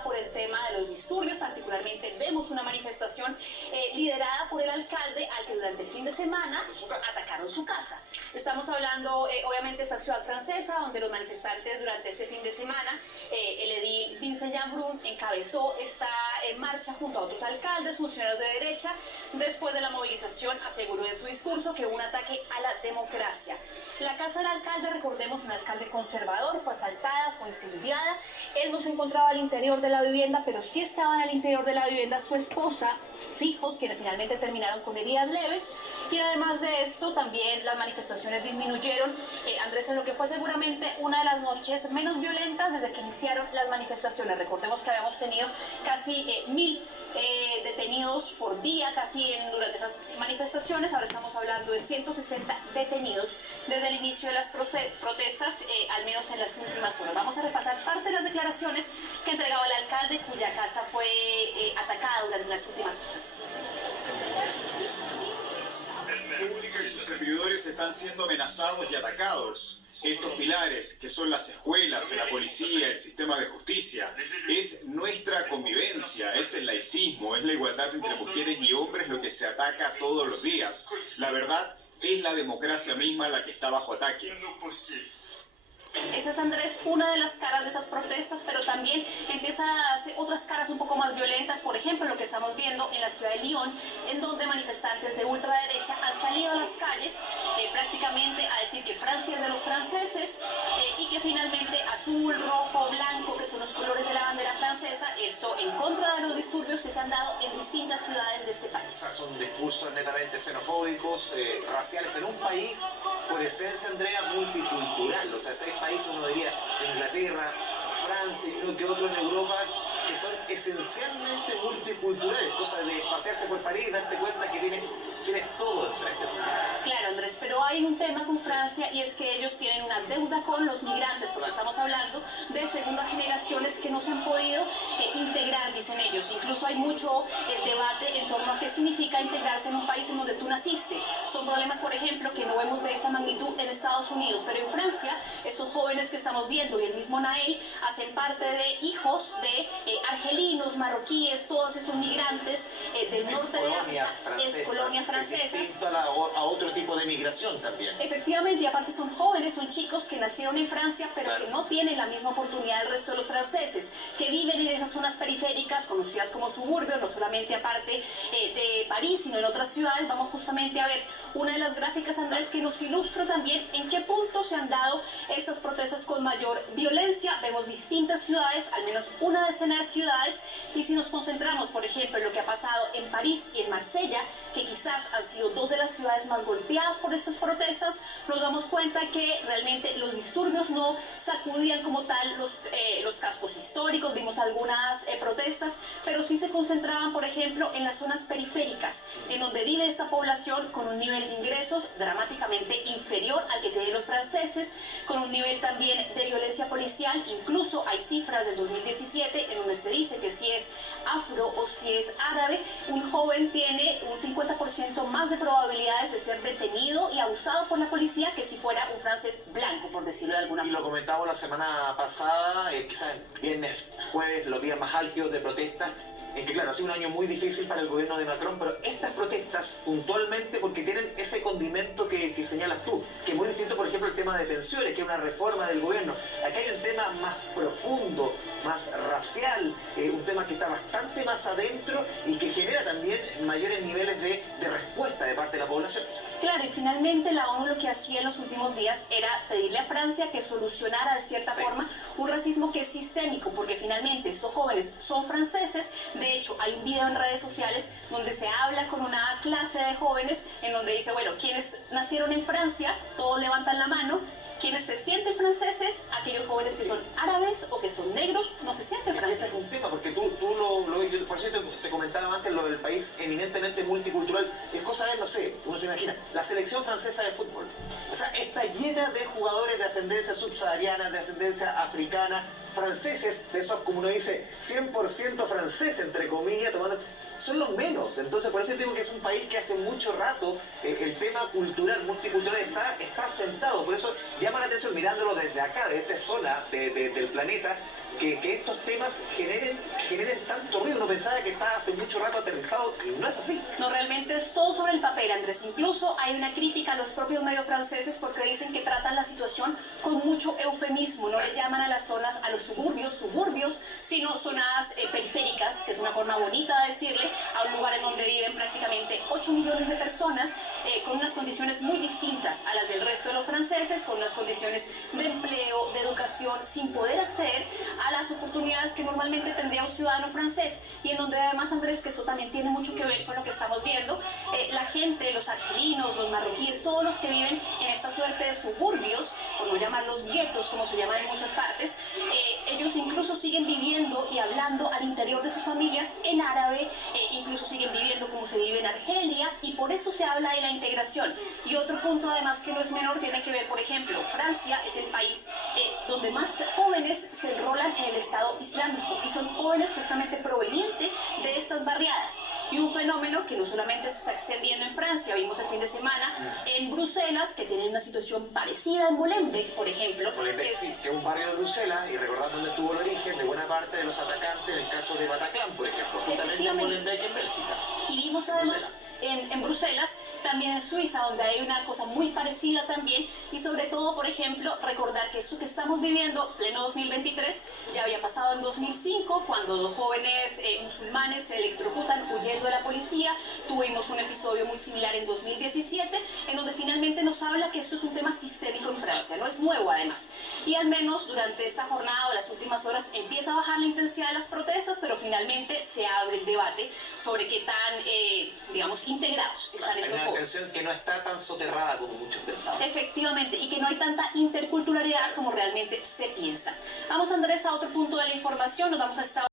preocupada por el tema de los disturbios. Particularmente vemos una manifestación liderada por el alcalde, al que durante el fin de semana atacaron su casa. Estamos hablando obviamente de esta ciudad francesa, donde los manifestantes durante este fin de semana, el edil Vincent Jeanbrun encabezó esta marcha junto a otros alcaldes, funcionarios de derecha. Después de la movilización aseguró en su discurso que hubo un ataque a la democracia. La casa del alcalde, recordemos, un alcalde conservador, fue asaltada, fue incendiada. Él no se encontraba al interior de la vivienda, pero sí estaban al interior de la vivienda su esposa, sus hijos, quienes finalmente terminaron con heridas leves. Y además de esto, también las manifestaciones disminuyeron, Andrés, en lo que fue seguramente una de las noches menos violentas desde que iniciaron las manifestaciones. Recordemos que habíamos tenido casi 1000 detenidos por día durante esas manifestaciones. Ahora estamos hablando de 160 detenidos desde el inicio de las protestas, al menos en las últimas horas. Vamos a repasar parte de las declaraciones que entregaba el alcalde, cuya casa fue atacada durante las últimas horas. La República y sus servidores están siendo amenazados y atacados. Estos pilares, que son las escuelas, la policía, el sistema de justicia, es nuestra convivencia, es el laicismo, es la igualdad entre mujeres y hombres lo que se ataca todos los días. La verdad, es la democracia misma la que está bajo ataque. Esa es, Andrés, una de las caras de esas protestas, pero también empiezan a darse otras caras un poco más violentas. Por ejemplo, lo que estamos viendo en la ciudad de Lyon, en donde manifestantes de ultraderecha han salido a las calles prácticamente a decir que Francia es de los franceses y que finalmente azul, rojo, blanco, que son los colores de la bandera francesa, esto en contra de los disturbios que se han dado en distintas ciudades de este país. Son discursos netamente xenofóbicos, raciales, en un país por esencia, Andrea, multicultural. O sea, 6 países, uno diría Inglaterra, Francia y uno que otro en Europa, que son esencialmente multiculturales, cosa de pasearse por París y darte cuenta que tienes todo enfrente. Claro, Andrés, pero hay un tema con Francia y es que ellos tienen una deuda con los migrantes, porque estamos hablando de segundas generaciones que no se han podido integrar, dicen ellos. Incluso hay mucho debate en torno a qué significa integrarse en un país en donde tú naciste. Son problemas, por ejemplo, que no vemos de esa magnitud en Estados Unidos, pero en Francia, estos jóvenes que estamos viendo y el mismo Nael hacen parte de hijos de argelinos, marroquíes, todos esos migrantes del norte de África, colonias francesas. Distinto a otro tipo de migración también. Efectivamente, y aparte son jóvenes, son chicos que nacieron en Francia, pero que no tienen la misma oportunidad del resto de los franceses, que viven en esas zonas periféricas, conocidas como suburbios, no solamente aparte de París, sino en otras ciudades. Vamos justamente a ver una de las gráficas, Andrés, que nos ilustra también en qué punto se han dado estas protestas con mayor violencia. Vemos distintas ciudades, al menos una decena de ciudades, y si nos concentramos, por ejemplo, en lo que ha pasado en París y en Marsella, que quizás han sido 2 de las ciudades más golpeadas por estas protestas, nos damos cuenta que realmente los disturbios no sacudían como tal los cascos históricos. Vimos algunas protestas, pero sí se concentraban, por ejemplo, en las zonas periféricas, en donde vive esta población con un nivel de ingresos dramáticamente inferior al que tienen los franceses, con un nivel también de violencia policial. Incluso hay cifras del 2017 en donde se dice que si es afro o si es árabe, un joven tiene un 50% más de probabilidades de ser detenido y abusado por la policía que si fuera un francés blanco, por decirlo de alguna forma. Y lo comentábamos la semana pasada, quizás viernes, jueves, los días más álgidos de protesta, en que claro, ha sido un año muy difícil para el gobierno de Macron, pero estas protestas puntualmente porque tienen ese condimento que señalas tú, que es muy distinto, por ejemplo, el tema de pensiones, que es una reforma del gobierno. Aquí hay un tema más profundo, más racial, un tema que está bastante más adentro y que genera también mayores niveles de respuesta de parte de la población. Claro, y finalmente la ONU lo que hacía en los últimos días era pedirle a Francia que solucionara de cierta forma un racismo que es sistémico, porque finalmente estos jóvenes son franceses. De hecho, hay un video en redes sociales donde se habla con una clase de jóvenes en donde dice, bueno, quienes nacieron en Francia, todos levantan la mano. Quienes se sienten franceses, aquellos jóvenes que son árabes o que son negros, no se sienten franceses. Ese es un tema, porque tú por cierto, te comentaba antes lo del país eminentemente multicultural. Es cosa de, no sé, uno se imagina, la selección francesa de fútbol. O sea, está llena de jugadores de ascendencia subsahariana, de ascendencia africana, franceses, de esos, como uno dice, 100% francés, entre comillas, tomando... son los menos. Entonces, por eso digo que es un país que hace mucho rato el tema cultural, multicultural está asentado. Por eso llama la atención, mirándolo desde acá, de esta zona del planeta, que estos temas generen generen tanto ruido. Uno pensaba que estaba hace mucho rato aterrizado y no es así. No, realmente es todo sobre el papel, Andrés. Incluso hay una crítica a los propios medios franceses porque dicen que tratan la situación con mucho eufemismo. No le llaman a las zonas, a los suburbios, sino zonas periféricas, que es una forma bonita de decirle, a un lugar en donde viven prácticamente 8 millones de personas con unas condiciones muy distintas a las del resto de los franceses, con unas condiciones de empleo, de educación, sin poder acceder a las oportunidades que normalmente tendría un ciudadano francés. Y en donde además, Andrés, que eso también tiene mucho que ver con lo que estamos viendo, la gente, los argelinos, los marroquíes, todos los que viven en esta suerte de suburbios, por no llamarlos guetos, como se llaman en muchas partes, ellos incluso siguen viviendo y hablando al interior de sus familias en árabe, incluso siguen viviendo como se vive en Argelia, y por eso se habla de la integración. Y otro punto además que no es menor tiene que ver, por ejemplo, Francia es el país donde más jóvenes se enrolan en el Estado Islámico, y son jóvenes justamente provenientes de estas barriadas. Y un fenómeno que no solamente se está extendiendo en Francia, vimos el fin de semana en Bruselas, que tienen una situación parecida en Molenbeek, por ejemplo. Molenbeek, sí, que es un barrio de Bruselas, y recordar dónde tuvo el origen de buena parte de los atacantes en el caso de Bataclan, por ejemplo, justamente en Molenbeek, en Bélgica. Y vimos además en Bruselas, también en Suiza, donde hay una cosa muy parecida también, y sobre todo, por ejemplo, recordar que esto que estamos viviendo, pleno 2023, ya había pasado en 2005, cuando dos jóvenes musulmanes se electrocutan huyendo de la policía. Tuvimos un episodio muy similar en 2017, en donde finalmente nos habla que esto es un tema sistémico en Francia, no es nuevo además. Y al menos durante esta jornada o las últimas horas empieza a bajar la intensidad de las protestas, pero finalmente se abre el debate sobre qué tan, digamos, integrados están estos jóvenes. Una tensión que no está tan soterrada como muchos pensaban. Efectivamente, y que no hay tanta interculturalidad como realmente se piensa. Vamos, Andrés, a otro punto de la información. Nos vamos a estar